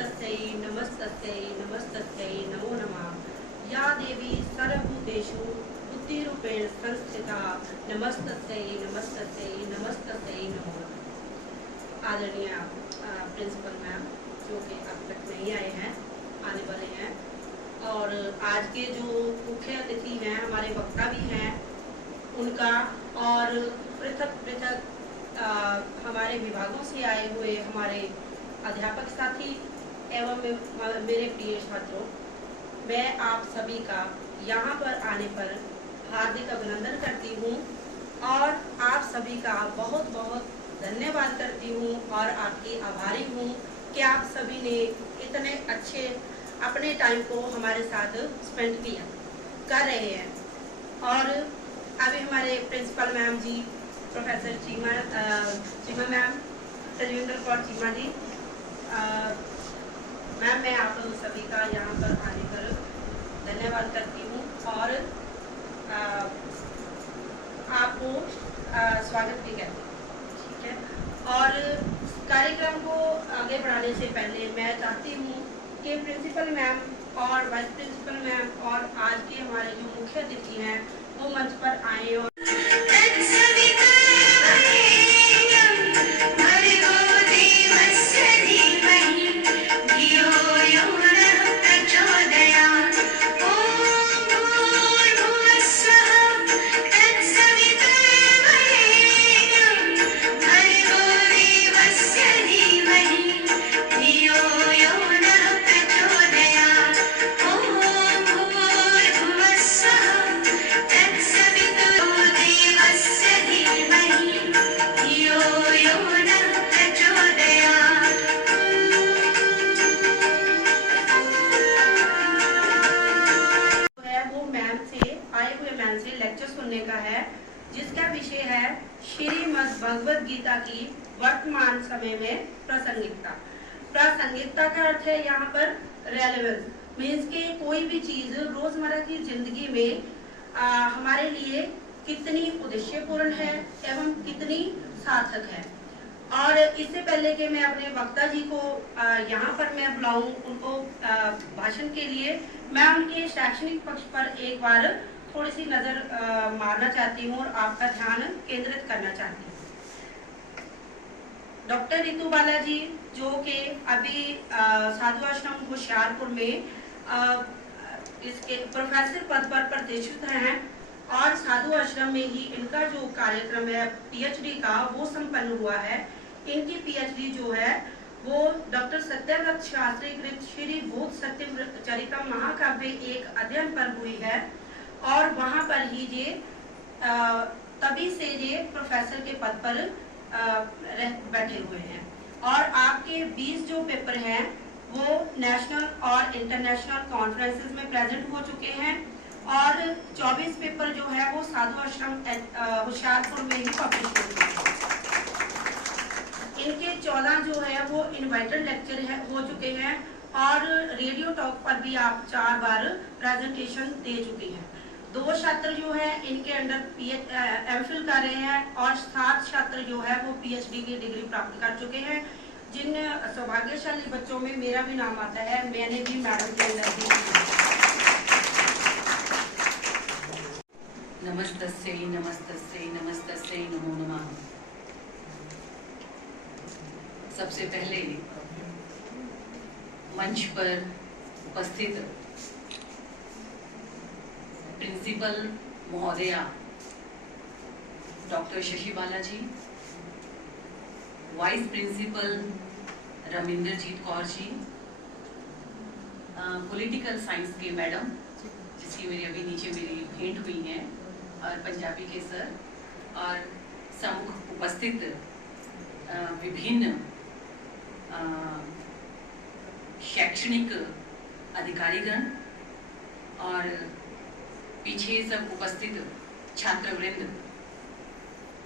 नमस्तस्यै नमस्तस्यै नमस्तस्यै नमो नमः। या देवी सर्वभूतेषु बुद्धिरूपेण संस्थिता नमस्तस्यै नमस्तस्यै नमस्तस्यै नमो नमः। आदरणीय प्रिंसिपल मैम जो कि अब तक नहीं आए हैं, आने वाले हैं, और आज के जो मुख्य अतिथि हैं, हमारे वक्ता भी हैं, उनका और पृथक पृथक हमारे विभागों से आए हुए हमारे अध्यापक साथी एवं मेरे प्रिय छात्रों, मैं आप सभी का यहाँ पर आने पर हार्दिक अभिनंदन करती हूँ और आप सभी का बहुत बहुत धन्यवाद करती हूँ और आपकी आभारी हूँ कि आप सभी ने इतने अच्छे अपने टाइम को हमारे साथ स्पेंड किया कर रहे हैं। और अभी हमारे प्रिंसिपल मैम जी, प्रोफेसर चीमा मैम, तजविंदर कौर चीमा जी, मैम मैं आप सभी का यहाँ पर आने पर धन्यवाद करती हूँ और आपको स्वागत भी करती हूँ, ठीक है। और कार्यक्रम को आगे बढ़ाने से पहले मैं चाहती हूँ कि प्रिंसिपल मैम और वाइस प्रिंसिपल मैम और आज के हमारे जो मुख्य अतिथि हैं वो मंच पर आए और लेक्चर सुनने का है, जिसका विषय है श्रीमद् भगवद गीता की वर्तमान समय में प्रासंगिकता। प्रासंगिकता का अर्थ है यहाँ पर रेलेवेंस, मीन्स के कोई भी चीज रोजमर्रा की जिंदगी में हमारे लिए कितनी उद्देश्यपूर्ण है एवं कितनी सार्थक है। और इससे पहले कि मैं अपने वक्ता जी को यहाँ पर मैं बुलाऊं उनको भाषण के लिए, मैं उनके शैक्षणिक पक्ष पर एक बार थोड़ी सी नजर मारना चाहती हूँ और आपका ध्यान केंद्रित करना चाहती हूँ। डॉक्टर रितु बाला जी जो कि अभी साधु आश्रम होशियारपुर में इसके प्रोफेसर पद पर प्रतिष्ठित हैं और साधु आश्रम में ही इनका जो कार्यक्रम है पीएचडी का वो संपन्न हुआ है। इनकी पीएचडी जो है वो डॉक्टर सत्यव्रत शास्त्री कृत श्री भूत सत्य चरितम महाकाव्य एक अध्ययन पर हुई है और वहां पर ही ये तभी से ये प्रोफेसर के पद पर बैठे हुए हैं। और आपके 20 जो पेपर हैं वो नेशनल और इंटरनेशनल कॉन्फ्रेंसेस में प्रेजेंट हो चुके हैं और 24 पेपर जो है वो साधु आश्रम होशियारपुर में ही पब्लिश हो चुके हैं। इनके 14 जो है वो इनवाइटेड लेक्चर हो चुके हैं और रेडियो टॉक पर भी आप 4 बार प्रेजेंटेशन दे चुके हैं। 2 छात्र जो है इनके अंडर एमफिल कर रहे हैं और 7 छात्र जो है वो पीएचडी की डिग्री प्राप्त कर चुके हैं। जिन सौभाग्यशाली बच्चों में मेरा भी नाम आता है, मैंने भी मैडम के अंदर भी। नमस्तस्यै नमस्तस्यै नमस्तस्यै नमो नमः। सबसे पहले मंच पर उपस्थित प्रिंसिपल महोदया डॉक्टर शशि बाला जी, vice principal रमिंदरजीत Kaur ji, political science के मैडम जिसकी मेरी अभी नीचे मेरी भेंट हुई है, और पंजाबी के सर, और सम्मुख उपस्थित विभिन्न शैक्षणिक अधिकारीगण और पीछे सब उपस्थित छात्रवृंद,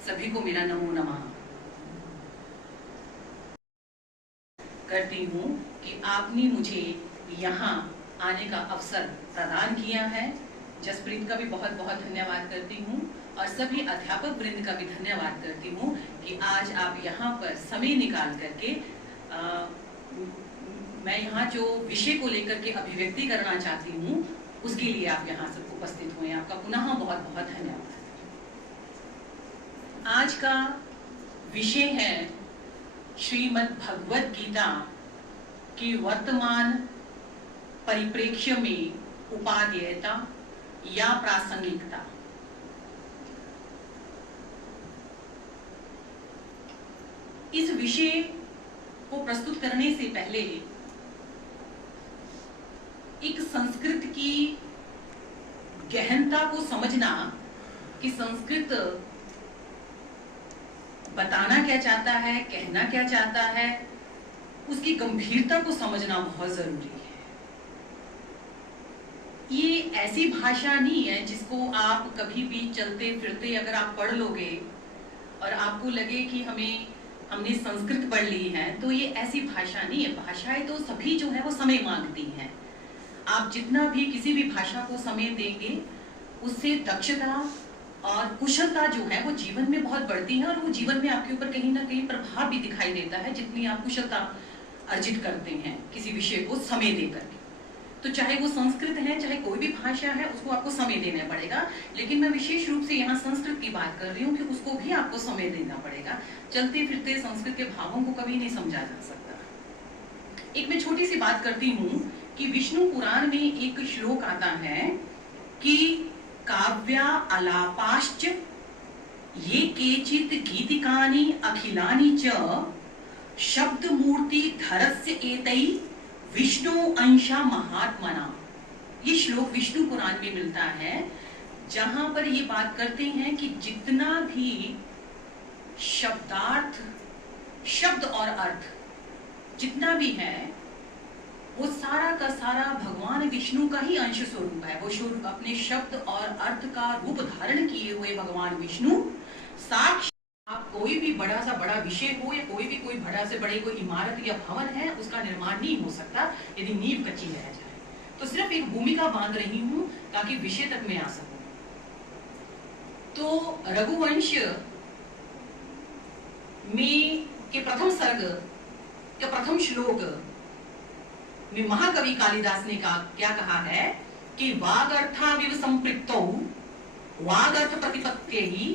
सभी को मेरा नमो नमः करती हूँ कि आपने मुझे यहाँ आने का अवसर प्रदान किया है। जसप्रीत का भी बहुत बहुत धन्यवाद करती हूँ और सभी अध्यापक वृंद का भी धन्यवाद करती हूँ कि आज आप यहाँ पर समय निकाल करके मैं यहाँ जो विषय को लेकर के अभिव्यक्ति करना चाहती हूँ उसके लिए आप यहाँ सब उपस्थित हुए। आपका पुनः बहुत बहुत धन्यवाद। आज का विषय है श्रीमद् भगवद गीता की वर्तमान परिप्रेक्ष्य में उपादेयता या प्रासंगिकता। इस विषय को प्रस्तुत करने से पहले एक संस्कृत की गहनता को समझना कि संस्कृत बताना क्या चाहता है, कहना क्या चाहता है, उसकी गंभीरता को समझना बहुत जरूरी है। ये ऐसी भाषा नहीं है जिसको आप कभी भी चलते फिरते अगर आप पढ़ लोगे और आपको लगे कि हमने संस्कृत पढ़ ली है, तो ये ऐसी भाषा नहीं है। भाषाएं तो सभी जो है वो समय मांगती हैं। आप जितना भी किसी भी भाषा को समय देंगे उससे दक्षता और कुशलता जो है वो जीवन में बहुत बढ़ती है और वो जीवन में आपके ऊपर कहीं ना कहीं प्रभाव भी दिखाई देता है जितनी आप कुशलता अर्जित करते हैं किसी विषय को समय देकर के। तो चाहे वो संस्कृत है चाहे कोई भी भाषा है, उसको आपको समय देना पड़ेगा। लेकिन मैं विशेष रूप से यहाँ संस्कृत की बात कर रही हूँ कि उसको भी आपको समय देना पड़ेगा। चलते फिरते संस्कृत के भावों को कभी नहीं समझा जा सकता। एक मैं छोटी सी बात करती हूँ कि विष्णु पुराण में एक श्लोक आता है कि काव्या अलापाश्च ये केचित गीतिकानि अखिलानि च शब्द मूर्ति धरस्य एतै विष्णु अंशा महात्मना। ये श्लोक विष्णु पुराण में मिलता है, जहां पर ये बात करते हैं कि जितना भी शब्दार्थ, शब्द और अर्थ जितना भी है वो सारा का सारा भगवान विष्णु का ही अंश स्वरूप है। वो स्वरूप अपने शब्द और अर्थ का रूप धारण किए हुए भगवान विष्णु साक्षात। आप कोई भी बड़ा सा बड़ा विषय हो या कोई बड़ा से बड़े कोई इमारत या भवन है, उसका निर्माण नहीं हो सकता यदि नींव कच्ची रह जाए। तो सिर्फ एक भूमिका बांध रही हूं ताकि विषय तक मैं आ सकूं। तो रघुवंश में के प्रथम सर्ग के प्रथम श्लोक में महाकवि कालिदास ने क्या कहा है कि वागर्थाविव संपृक्तौ वागर्थ प्रतिपत्त्यहि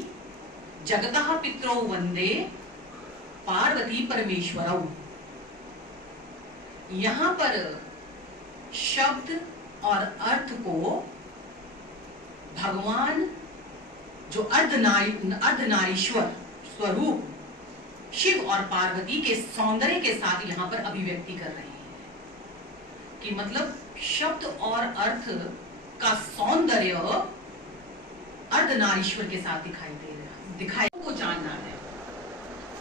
जगतः पितरौ वंदे पार्वती परमेश्वरौ। यहां पर शब्द और अर्थ को भगवान जो अर्धनारीश्वर स्वरूप शिव और पार्वती के सौंदर्य के साथ यहां पर अभिव्यक्ति कर रहे हैं कि मतलब शब्द और अर्थ का सौंदर्य अर्धनारीश्वर के साथ दिखाई दे रहा है। दिखाई को जानना है।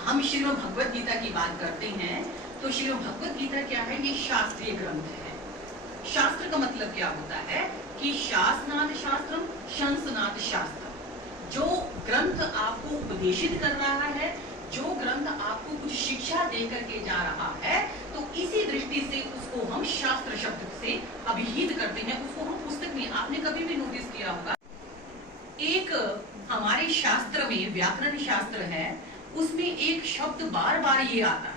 हम श्रीमद् भगवद गीता की बात करते हैं तो श्रीमद् भगवद गीता क्या है? ये शास्त्रीय ग्रंथ है। शास्त्र का मतलब क्या होता है कि शासनाद शास्त्रम शंसनाद शास्त्रम। जो ग्रंथ आपको उपदेशित कर रहा है, जो ग्रंथ आपको कुछ शिक्षा देकर के जा रहा है, तो इसी दृष्टि से उसको हम शास्त्र शब्द से अभिहित करते हैं। उसको हम पुस्तक में, आपने कभी भी नोटिस किया होगा, एक हमारे शास्त्र में व्याकरण शास्त्र है, उसमें एक शब्द बार बार ये आता है।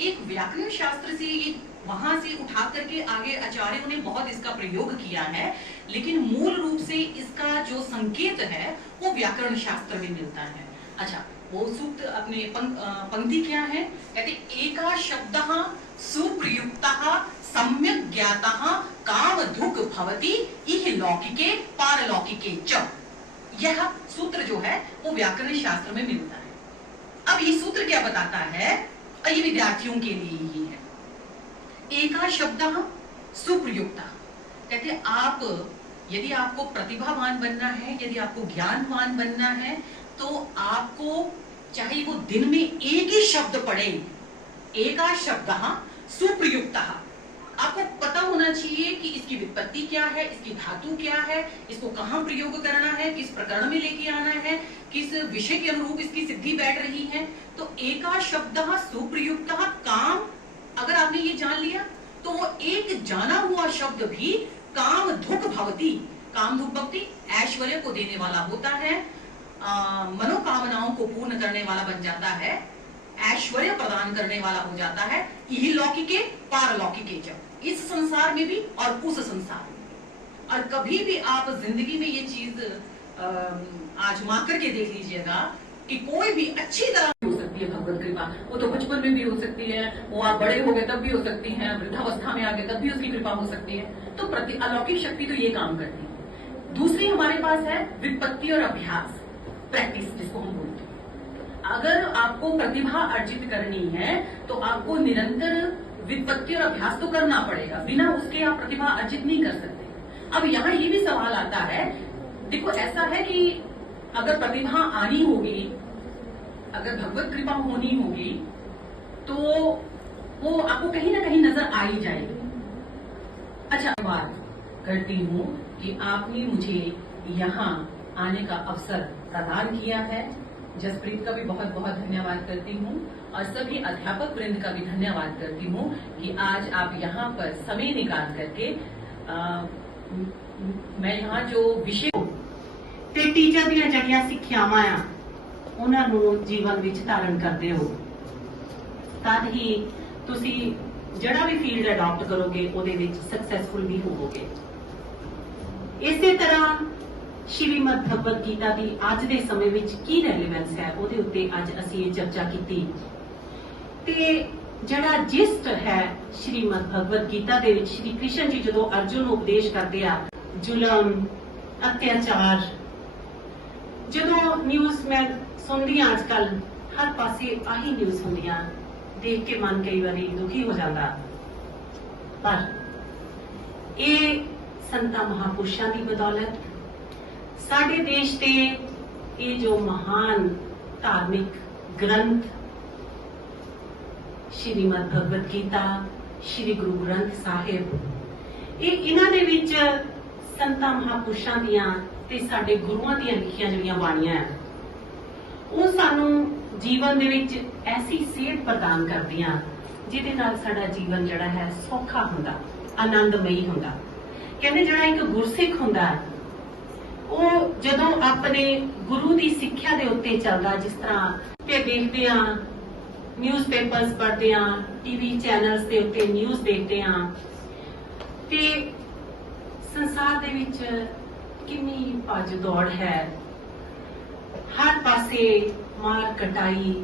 एक व्याकरण शास्त्र से ये वहां से उठा करके आगे आचार्यों ने बहुत इसका प्रयोग किया है, लेकिन मूल रूप से इसका जो संकेत है वो व्याकरण शास्त्र में मिलता है। अच्छा, वो सूक्त अपने पंक्ति क्या है? कहते एका शब्दः सुप्रयुक्तः सम्यक् ज्ञातः काम दुख भवति इह लौकिके पारलौकिके च। यह सूत्र जो है वो व्याकरण शास्त्र में मिलता है। अब ये सूत्र क्या बताता है? ये विद्यार्थियों के लिए ही है। एका शब्दः सुप्रयुक्तः, कहते आप यदि आपको प्रतिभावान बनना है, यदि आपको ज्ञानवान बनना है, तो आपको चाहे वो दिन में एक ही शब्द पढ़े, एका शब्दः सुप्रयुक्तः, आपको पता होना चाहिए कि इसकी व्युत्पत्ति क्या है, इसकी धातु क्या है, इसको कहां प्रयोग करना है, किस प्रकरण में लेके आना है, किस विषय के अनुरूप इसकी सिद्धि बैठ रही है। तो एका शब्दः सुप्रयुक्तः काम, अगर आपने ये जान लिया तो वो एक जाना हुआ शब्द भी काम दुख भवती, काम दुख भवती ऐश्वर्य को देने वाला होता है, मनोकामनाओं को पूर्ण करने वाला बन जाता है। ऐश्वर्य प्रदान करने वाला हो जाता है, इहलौकिके पारलौकिके च, इस संसार में भी और उस संसार में भी। और कभी भी आप जिंदगी में ये चीज आजमा करके देख लीजिएगा कि कोई भी अच्छी तरह हो सकती है भगवत कृपा। वो तो बचपन में भी हो सकती है, वो आप बड़े हो गए तब भी हो सकती है, वृद्धावस्था में आ गए तब भी उसकी कृपा हो सकती है। तो प्रति अलौकिक शक्ति तो ये काम करती है। दूसरी हमारे पास है विपत्ति और अभ्यास, प्रैक्टिस जिसको हम बोलते हैं। अगर आपको प्रतिभा अर्जित करनी है तो आपको निरंतर विपत्ति और अभ्यास तो करना पड़ेगा, बिना उसके आप प्रतिभा अर्जित नहीं कर सकते। अब यहाँ ये भी सवाल आता है, देखो ऐसा है कि अगर प्रतिभा आनी होगी, अगर भगवत कृपा होनी होगी तो वो आपको कहीं ना कहीं नजर आ ही जाएगी। अच्छा, बात करती हूँ कि आपने मुझे यहाँ आने का अवसर प्रदान किया है। जसप्रीत का भी बहुत बहुत धन्यवाद करती हूँ और सभी अध्यापक वृंद का भी धन्यवाद करती हूँ कि आज आप यहाँ पर समय निकाल करके मैं यहाँ जो विषय ਤੇ ਟੀਚਰ ਦੀਆਂ ਜਿਹੜੀਆਂ ਸਿੱਖਿਆਵਾਂ ਆ ਉਹਨਾਂ ਨੂੰ ਜੀਵਨ ਵਿੱਚ ਧਾਰਨ ਕਰਦੇ ਹੋ, ਤਦ ਹੀ ਤੁਸੀਂ ਜਿਹੜਾ ਵੀ ਫੀਲਡ ਅਡਾਪਟ ਕਰੋਗੇ ਉਹਦੇ ਵਿੱਚ ਸਕਸੈਸਫੁਲ ਵੀ ਹੋਵੋਗੇ। ਇਸੇ ਤਰ੍ਹਾਂ ਸ਼੍ਰੀਮਦ ਭਗਵਦ ਗੀਤਾ ਦੀ ਅੱਜ ਦੇ ਸਮੇਂ ਵਿੱਚ ਕੀ ਰੈਲੇਵੈਂਸ ਹੈ ਉਹਦੇ ਉੱਤੇ ਅੱਜ ਅਸੀਂ ਇਹ ਚਰਚਾ ਕੀਤੀ। ਤੇ ਜਿਹੜਾ ਜਿਸਟ ਹੈ ਸ਼੍ਰੀਮਦ ਭਗਵਦ ਗੀਤਾ ਦੇ ਵਿੱਚ ਸ਼੍ਰੀ ਕ੍ਰਿਸ਼ਨ ਜੀ ਜਦੋਂ ਅਰਜੁਨ ਨੂੰ ਉਪਦੇਸ਼ ਕਰਦੇ ਆ, ਜ਼ੁਲਮ, ਅਤਿਆਚਾਰ, ਜਦੋਂ ਨਿਊਜ਼ ਮੈਂ ਸੁਣਦੀ ਹਾਂ ਅੱਜ ਕੱਲ ਹਰ ਪਾਸੇ ਆਹੀ ਨਿਊਜ਼ ਹੁੰਦੀਆਂ, ਦੇਖ ਕੇ ਮਨ ਕਈ ਵਾਰੀ ਦੁਖੀ ਹੋ ਜਾਂਦਾ। ਪਰ ਇਹ ਸੰਤਾਂ ਮਹਾਪੁਰਸ਼ਾਂ ਦੀ ਬਦੌਲਤ ਸਾਡੇ ਦੇਸ਼ ਦੇ ਇਹ ਜੋ ਮਹਾਨ ਧਾਰਮਿਕ ਗ੍ਰੰਥ ਸ਼੍ਰੀਮਦ ਭਗਵਦ ਗੀਤਾ, ਸ਼੍ਰੀ ਗੁਰੂ ਗ੍ਰੰਥ ਸਾਹਿਬ, ਇਹਨਾਂ ਦੇ ਵਿੱਚ ਸੰਤਾਂ ਮਹਾਪੁਰਸ਼ਾਂ ਦੀਆਂ ਤੇ ਸਾਡੇ ਗੁਰੂਆਂ ਦੀਆਂ ਲਿਖੀਆਂ ਜਿਹੜੀਆਂ ਬਾਣੀਆਂ ਹੈ ਉਹ ਸਾਨੂੰ ਜੀਵਨ ਦੇ ਵਿੱਚ ਐਸੀ ਸੇਧ ਪ੍ਰਦਾਨ ਕਰਦੀਆਂ ਜਿਹਦੇ ਨਾਲ ਸਾਡਾ ਜੀਵਨ ਜਿਹੜਾ ਹੈ ਸੌਖਾ ਹੁੰਦਾ, ਆਨੰਦਮਈ ਹੁੰਦਾ। ਕਹਿੰਦੇ ਜਿਹੜਾ ਇੱਕ ਗੁਰਸਿੱਖ ਹੁੰਦਾ ਉਹ ਜਦੋਂ ਆਪਣੇ ਗੁਰੂ ਦੀ ਸਿੱਖਿਆ ਦੇ ਉੱਤੇ ਚੱਲਦਾ, ਜਿਸ ਤਰ੍ਹਾਂ ਤੇ ਦੇਖਦੇ ਆ, ਨਿਊਜ਼ਪੇਪਰਸ ਪੜ੍ਹਦੇ ਆ, ਟੀਵੀ ਚੈਨਲਸ ਦੇ ਉੱਤੇ ਨਿਊਜ਼ ਦੇਖਦੇ ਆ, ਤੇ ਸੰਸਾਰ ਦੇ ਵਿੱਚ ਕਿੰਨੀ ਭੱਜ ਦੌੜ ਹੈ, ਹਰ ਪਾਸੇ ਮਾਰ ਕਟਾਈ,